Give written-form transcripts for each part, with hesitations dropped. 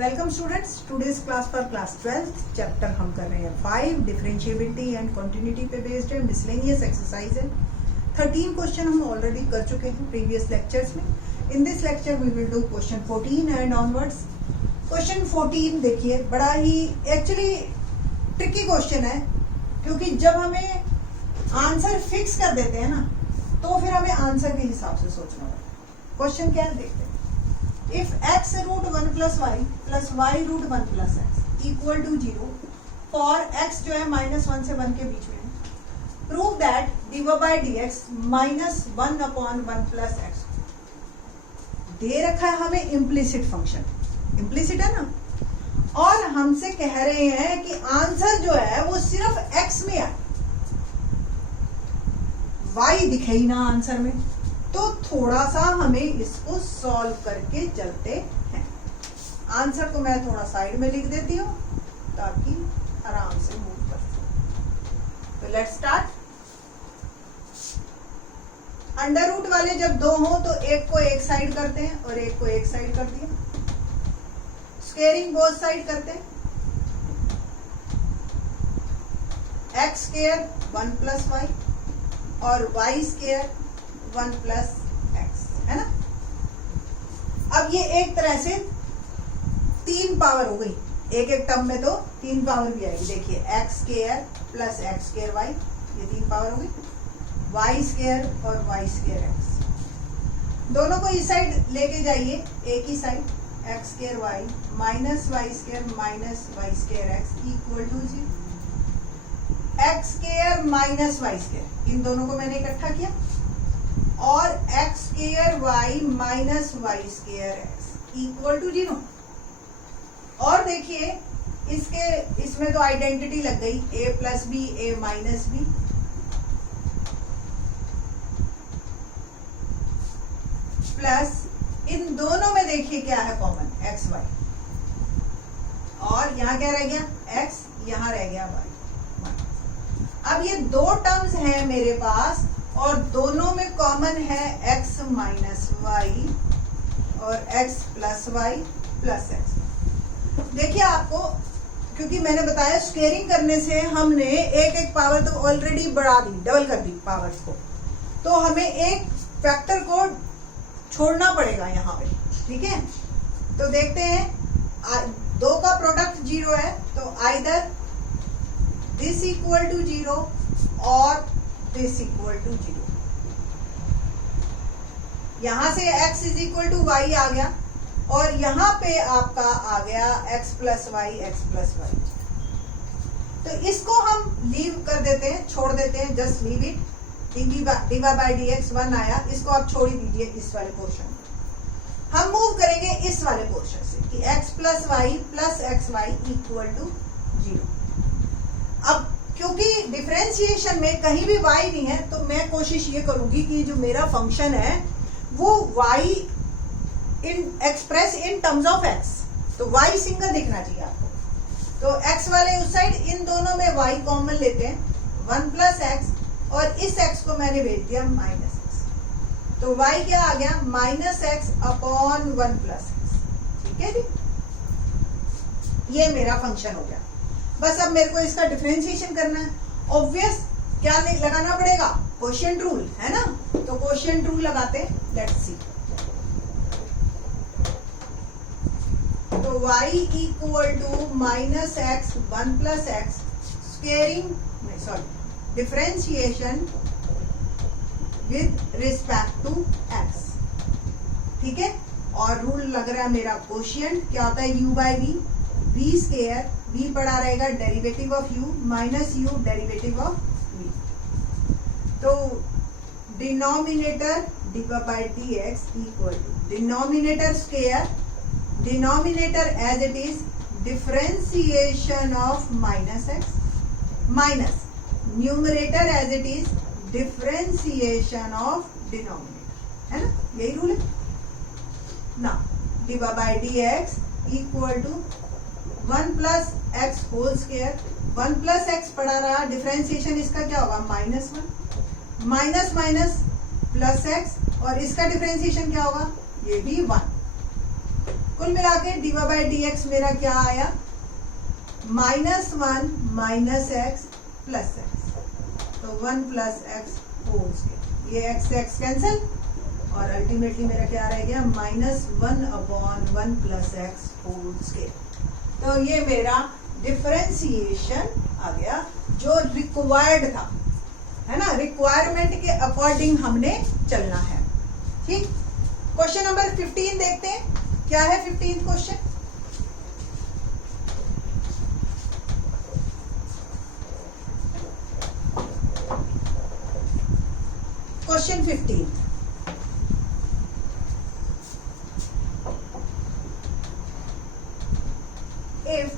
Welcome students, today's class for class 12 chapter हम कर रहे हैं 5 डिफरेंशिएबिलिटी एंड कंटिन्यूटी पे बेस्ड है, मिसलेनियस एक्सरसाइज है। 13 क्वेश्चन हम ऑलरेडी कर चुके हैं प्रीवियस लेक्चर्स में। In this lecture we will do question 14 and onwards. Question 14 देखिए, बड़ा ही एक्चुअली ट्रिकी क्वेश्चन है, क्योंकि जब हमें आंसर फिक्स कर देते हैं ना, तो फिर हमें आंसर के हिसाब से सोचना होगा। क्वेश्चन क्या है देखते हैं। If x root 1 plus y root 1 plus x equal to 0 for x जो है -1 से 1 के बीच में है, prove that dy by dx -1 upon 1 plus x दे रखा है हमें इम्प्लिसिट फंक्शन, इम्प्लिसिट है ना, और हमसे कह रहे हैं कि आंसर जो है वो सिर्फ x में है, y दिखे ही ना आंसर में। तो थोड़ा सा हमें इसको सॉल्व करके चलते हैं। आंसर को मैं थोड़ा साइड में लिख देती हूँ ताकि आराम से मूव कर सके। तो लेट्स स्टार्ट। अंडर रूट वाले जब दो हों तो एक को एक साइड करते हैं और एक को एक साइड कर दिया। स्क्वेयरिंग बोथ साइड करते हैं। एक्स स्क्वेयर 1 प्लस वाई और वाई स्क्वेयर 1 प्लस एक्स, है ना। अब ये एक तरह से 3 पावर हो गई, एक एक टर्म में तो 3 पावर भी आएगी। देखिए x square plus x square y, ये 3 पावर हो गई। वाई स्क्वायर और वाई स्क्वायर एक्स, दोनों को इस साइड लेके जाइए, एक ही side, x square y minus y square minus y square x equal to 0। X square minus y square, इन दोनों को मैंने इकट्ठा किया, और x square y minus y square x equal to 0। और देखिए इसमें तो आइडेंटिटी लग गई, a plus b a minus b, plus इन दोनों में देखिए क्या है कॉमन, एक्स वाई, और यहां क्या रह गया x, यहां रह गया y। अब ये दो टर्म्स हैं मेरे पास और दोनों में कॉमन है x माइनस वाई और x plus y plus x. देखिए आपको, क्योंकि मैंने बताया स्क्वेयरिंग करने से हमने एक एक पावर तो ऑलरेडी बढ़ा दी, डबल कर दी पावर्स को, तो हमें एक फैक्टर को छोड़ना पड़ेगा यहाँ पे, ठीक है। तो देखते हैं, दो का प्रोडक्ट 0 है, तो आइदर दिस इक्वल टू 0 और दिस इक्वल टू 0। यहां से x is equal to y आ गया और यहां पे आपका आ गया x plus y x plus y. तो इसको हम लीव कर देते हैं, छोड़ देते हैं, just leave it. dy by dx 1 आया, इसको आप छोड़ ही दीजिए इस वाले पोर्शन में। हम मूव करेंगे इस वाले पोर्शन से कि x plus y plus x y equal to 0। अब क्योंकि डिफरेंशिएशन में कहीं भी y नहीं है, तो मैं कोशिश ये करूंगी कि जो मेरा फंक्शन है वो y Inn express in terms of x, तो y सिंगल दिखना चाहिए आपको। तो x वाले उस साइड, इन दोनों में y कॉमन लेते हैं, 1 प्लस एक्स, और इस x को मैंने भेज दिया माइनस एक्स, तो y क्या आ गया minus x upon 1 plus x, ठीक है जी। ये मेरा फंक्शन हो गया। बस अब मेरे को इसका डिफरेंशिएशन करना है। ऑब्वियस क्या लगाना पड़ेगा, कोशिएंट रूल, है ना। तो कोशिएंट रूल लगाते हैं, लेट्स सी। तो y equal to minus x 1 plus x, squaring sorry differentiation with respect to x, ठीक है। और रूल लग रहा है मेरा कोशिएंट क्या होता है, u by v, v square, v पड़ा रहेगा derivative of u minus u derivative of v। तो denominator dy by dx equal to denominator square, denominator as it is differentiation of minus x, minus numerator as it is differentiation of denominator, है ना, यही rule है ना। dy by dx equal to 1 plus x whole square, 1 plus x पड़ा रहा, differentiation इसका क्या होगा -1, माइनस माइनस प्लस एक्स, और इसका डिफरेंशिएशन क्या होगा, ये भी 1। कुल मिला के डीवा बाई डी एक्स मेरा क्या आया, -1 माइनस एक्स प्लस एक्स, तो 1 प्लस एक्स होल स्क्वायर, ये एक्स से एक्स कैंसिल और अल्टीमेटली मेरा क्या रह गया, -1/1 प्लस एक्स होल स्क्वायर। तो ये मेरा डिफरेंशिएशन आ गया जो रिक्वायर्ड था, है ना, रिक्वायरमेंट के अकॉर्डिंग हमने चलना है। ठीक, क्वेश्चन नंबर 15 देखते हैं, क्या है 15th question. Question 15, if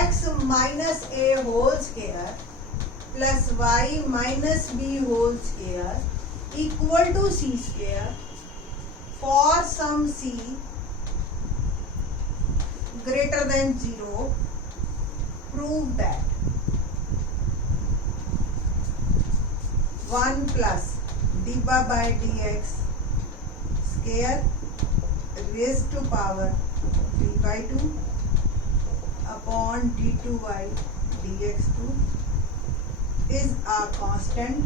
x minus a whole square plus y minus b whole square equal to c square for some c greater than 0, prove that 1 plus dv by dx square raised to power 3 by 2 upon d2y dx2 is a constant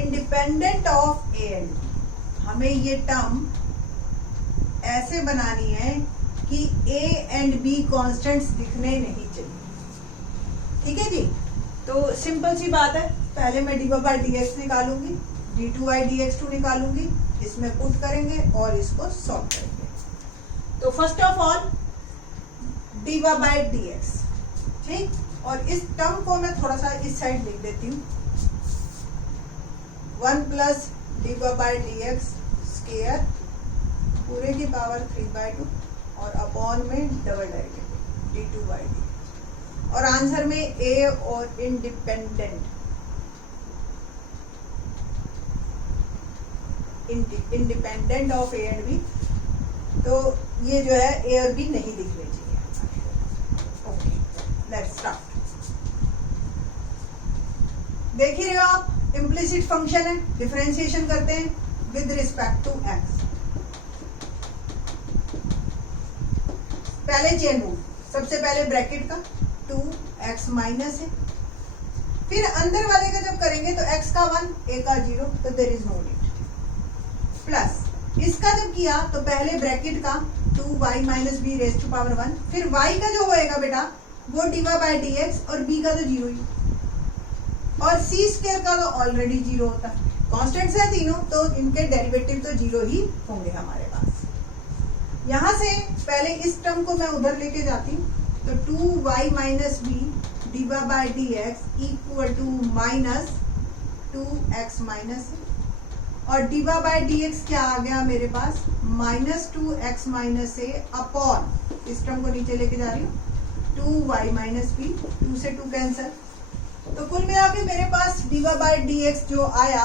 independent of a and b। हमें ये term ऐसे बनानी है कि a and b constants दिखने नहीं चाहिए। ठीक है जी, तो सिंपल सी बात है, पहले मैं डी बाई डी एक्स निकालूंगी, d2y dx2 निकालूंगी, इसमें पुट करेंगे और इसको सॉल्व करेंगे। तो first of all D by D X, ठीक, और इस टर्म को मैं थोड़ा सा इस साइड लिख देती हूँ, 1 plus D by D x square पूरे की पावर 3/2 और अपॉन में डबल डेरिवेटिव d2y dx, और आंसर में a और independent of a and b, तो ये जो है a और b नहीं दिखने चाहिए। Okay, let's start. देख ही रहे हो आप, इम्प्लिसिट फंक्शन है, डिफरेंशिएशन करते हैं विद रिस्पेक्ट टू x। पहले चेन रूल, सबसे पहले ब्रैकेट का 2x माइनस है, फिर अंदर वाले का जब करेंगे तो x का 1 a का 0, तो there is no need, plus इसका जब किया तो पहले ब्रैकेट का 2y minus B raise to power 1, फिर y का जो होएगा बेटा वो डी बाई डी एक्स और b का तो 0 ही, और c स्क्वायर का तो ऑलरेडी 0 होता है, कॉन्स्टेंट्स है तीनों, तो इनके डेरिवेटिव तो 0 ही होंगे हमारे पास। यहां से पहले इस टर्म को मैं उधर लेके जाती हूँ, तो 2y minus b d by D x equal to minus 2x minus, और डी बाई डी एक्स क्या आ गया मेरे पास, -2x माइनस से अपॉन, इस टर्म को नीचे लेके जा रही हूँ, 2y माइनस बी, 2 से 2 कैंसिल, तो कुल मिला के मेरे पास डी बाई डी एक्स जो आया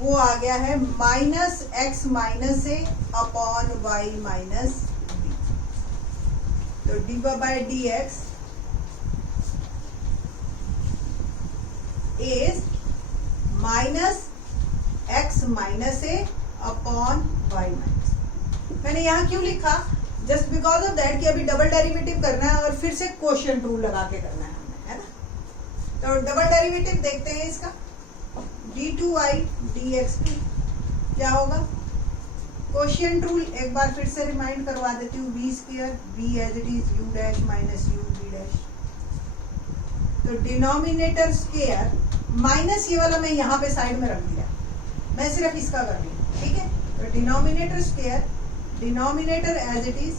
वो आ गया है -x माइनस से अपॉन y माइनस बी। तो D by D x is -x minus से अपॉन y माइनस। मैंने यहाँ क्यों लिखा, जस्ट बिकॉज ऑफ दैट कि अभी डबल डेरिवेटिव करना है और फिर से क्वोशिएंट रूल लगा के करना है हमें, है ना। तो डबल डेरिवेटिव देखते हैं इसका, d2y dx2 क्या होगा, क्वोशिएंट रूल एक बार फिर से रिमाइंड करवा देती हूँ, v square b as it is u dash minus u b dash, तो डिनोमिनेटर स्क्वायर माइनस ये वाला मैं यहाँ पे साइड में रख दिया, मैं सिर्फ इसका कर रही हूँ, ठीक है। तो denominator square, denominator as it is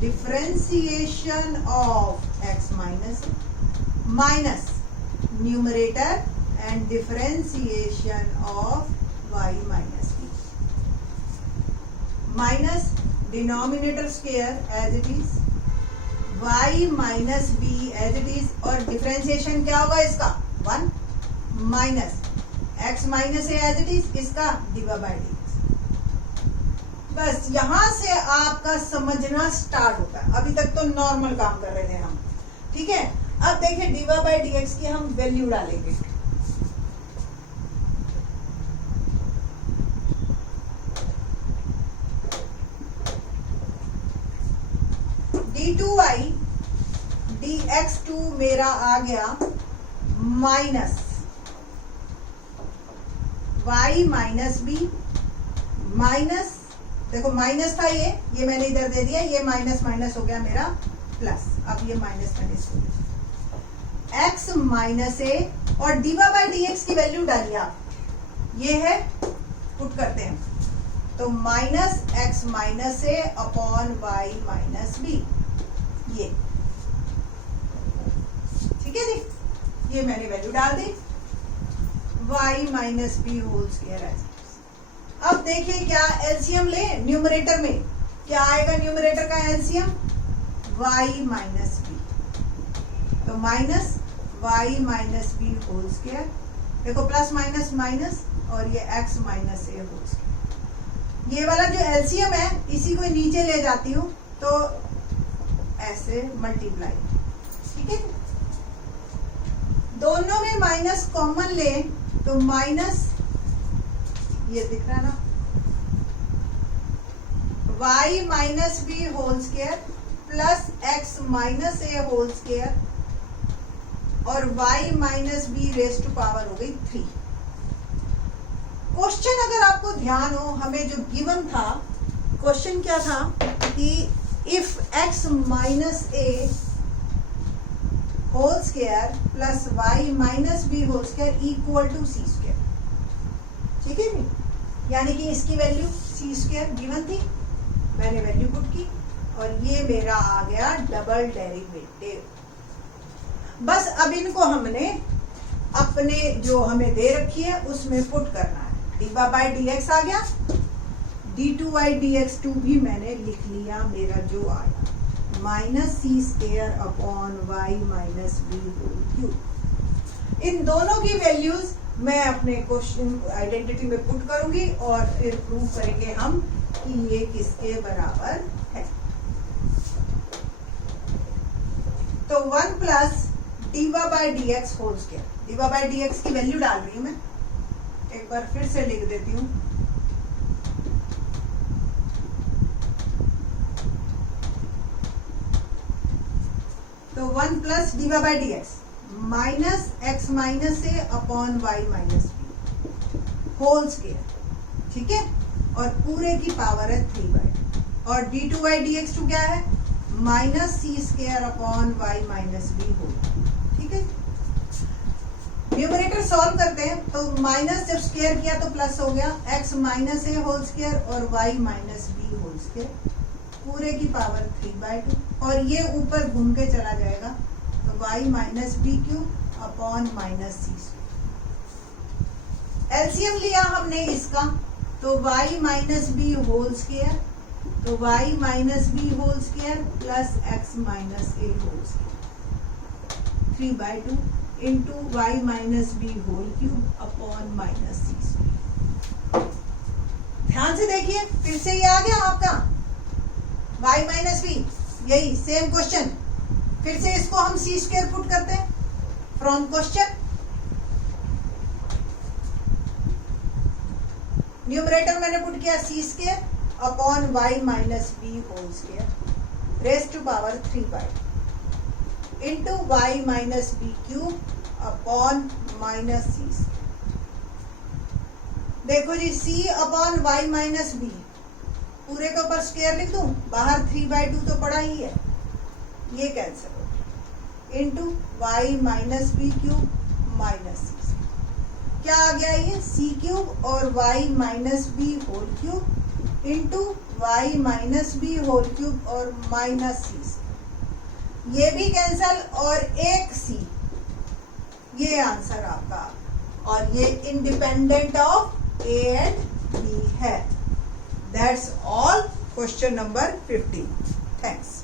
differentiation of x minus minus numerator and differentiation of y minus b minus denominator square as it is y minus b as it is, और differentiation क्या होगा इसका 1 minus x minus a as it is, इसका dy by dx। बस यहां से आपका समझना स्टार्ट होता है, अभी तक तो नॉर्मल काम कर रहे थे हम, ठीक है। अब देखिए dy by dx की हम वैल्यू डालेंगे, d2y dx2 मेरा आ गया minus y minus b minus, देखो माइनस था ये मैंने इधर दे दिया, ये माइनस माइनस हो गया मेरा प्लस, अब ये माइनस माइनस हो गया x माइनस ए, और डीवा बाई डी एक्स की वैल्यू डालिए आप, ये है पुट करते हैं, तो minus x minus a upon Y minus b, ये ठीक है जी, ये मैंने वैल्यू डाल दी y minus B whole square है। अब देखिए क्या एलसीएम ले, न्यूमरेटर में क्या आएगा, न्यूमरेटर का एलसीएम y माइनस बी, तो minus y minus B whole square, देखो प्लस माइनस माइनस, और ये x माइनस ए होल स्क्वायर, ये वाला जो एलसीएम है इसी को नीचे ले जाती हूं तो ऐसे मल्टीप्लाई, ठीक है, दोनों में माइनस कॉमन ले तो माइनस, ये दिख रहा ना, y minus B whole square plus x minus ए होल स्क्वायर, और y minus B raise to power हो गई 3। क्वेश्चन अगर आपको ध्यान हो, हमें जो गिवन था, क्वेश्चन क्या था कि if x minus A whole square plus y minus B whole square equal to c square, ठीक है जी, यानी कि इसकी वैल्यू सी स्क्वायर गिवन थी, मैंने वैल्यू पुट की, और ये मेरा आ गया डबल डेरिवेटिव। बस अब इनको हमने अपने जो हमें दे रखी है उसमें पुट करना है, डीवा बाई डी एक्स आ गया, d2y dx2 भी मैंने लिख लिया, मेरा जो आया minus C square upon Y minus B whole cube. इन दोनों की वैल्यूज मैं अपने क्वेश्चन आइडेंटिटी में पुट करूंगी और फिर प्रूव करेंगे हम कि ये किसके बराबर है। तो 1 plus dy by D x whole square, dy by D x की वैल्यू डाल रही हूं मैं, एक बार फिर से लिख देती हूं, तो 1 plus dy by D x minus x minus a upon Y minus B whole square, ठीक है, और पूरे की पावर है 3/2, और d2y dx2 क्या है, minus C square upon Y minus B whole, ठीक है। न्यूमरेटर सॉल्व करते हैं, तो माइनस जब स्क्वायर किया तो प्लस हो गया, x माइनस ए होल स्क्वायर और y minus B whole square, पूरे की पावर 3/2, और ये ऊपर घूम के चला जाएगा, तो y minus B cube upon minus C square. LCM लिया हमने इसका, तो y minus B whole square, तो y minus B whole square plus x minus ए whole square 3/2 into y minus B whole cube upon minus C square. ध्यान से देखिए, फिर से ये आ गया आपका y माइनस बी, यही सेम क्वेश्चन, फिर से इसको हम सी स्क्वायर पुट करते हैं फ्रॉम क्वेश्चन, न्यूमरेटर मैंने पुट किया C square upon Y minus B whole square raise to power 3/2 into Y minus B cube upon minus C square. देखो जी, C upon Y minus B, पूरे के ऊपर square लिख दूं, बाहर 3/2 तो पड़ा ही है, ये कैंसिल हो गया, into Y minus B cube minus C, क्या आ गया ये सी क्यूब और Y minus B whole cube into Y minus B whole cube और माइनस सी, ये भी कैंसल, और एक सी, ये आंसर आपका, और ये independent of a and b है। That's all, question number 15. Thanks.